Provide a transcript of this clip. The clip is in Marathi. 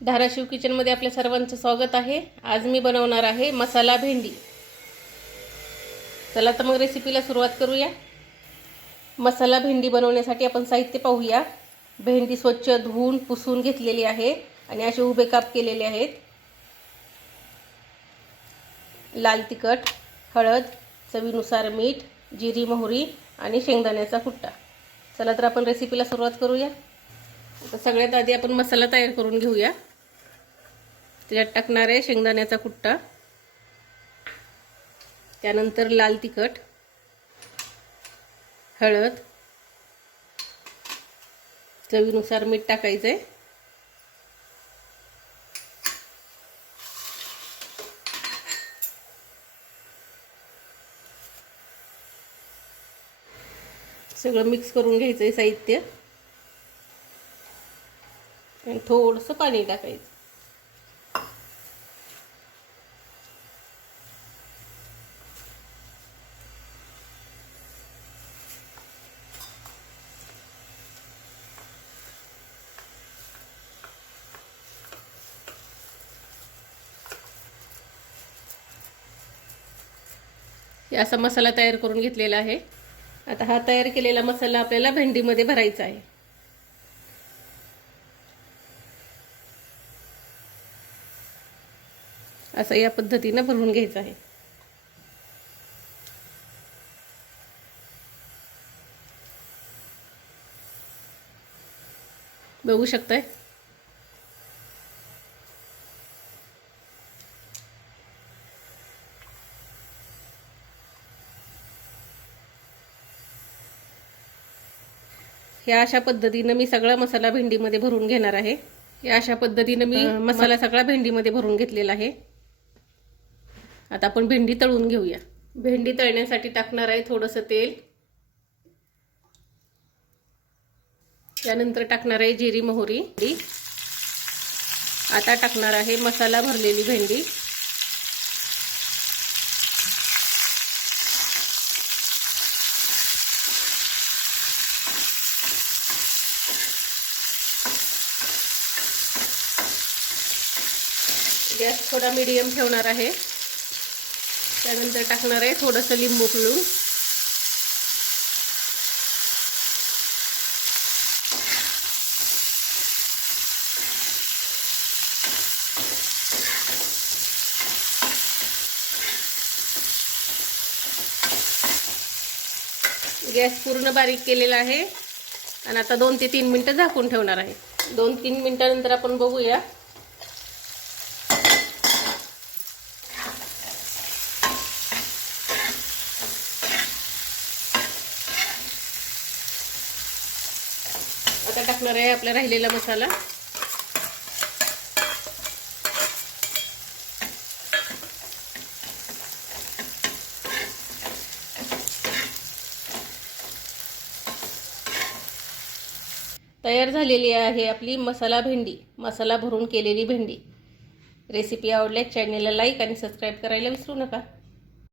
धाराशिव किचनमध्ये आपल्या सर्वांचं स्वागत आहे। आज मी बनवणार आहे मसाला भेंडी। चला तर मग रेसिपीला सुरुवात करूया। मसाला भेंडी बनवण्यासाठी आपण साहित्य पाहूया। भेंडी स्वच्छ धुवून पुसून घेतलेली आहे आणि असे उभे काप केलेले आहेत। लाल तिखट, हळद, चवीनुसार मीठ, जिरी मोहरी आणि शेंगदाण्याचा कुट्टा। चला तर आपण रेसिपीला सुरुवात करूया। आता सगळ्यात आधी आपण मसाला तयार करून घेऊया। त्याच्यात टाकणार आहे शेंगदाण्याचा कुट्टा, त्यानंतर लाल तिखट, हळद, चवीनुसार मीठ टाकायचं आहे, सगळं मिक्स करून घ्यायचं आहे साहित्य आणि थोडंसं पाणी टाकायचं। असा मसाला तयार करून घेतलेला आहे। आता हा तयार केलेला मसाला आपल्याला भेंडीमध्ये भरायचा आहे। असं या पद्धतीने भरून घ्यायचं आहे। बघू शकताय या अशा पद्धतीने मी सगळा मसाला भेंडीमध्ये भरून घेणार आहे। या अशा पद्धतीने मी मसाला सगळा भेंडीमध्ये भरून घेतलेला आहे। आता आपण भेंडी तळून घेऊया। भेंडी तळण्यासाठी टाकणार आहे थोडंसं तेल, त्यानंतर टाकणार आहे जिरी मोहरी, आता टाकणार आहे मसाला भरलेली भेंडी, गॅस थोडा मीडियम ठेवणार आहे। त्यानंतर टाकणार आहे थोडंसं लिंबू पिळून, गॅस पूर्ण बारीक केलेला आहे आणि आता 2 ते 3 मिनिटं झाकून ठेवणार आहे। 2-3 मिनिटांनंतर आपण बघूया। आता टाकणार आहे आपला राहिलेला मसाला, तयार झालेली आहे आपली मसाला भेंडी, मसाला भरून केलेली भेंडी। रेसिपी आवडल्यास चॅनलला लाईक आणि सबस्क्राईब करायला विसरू नका।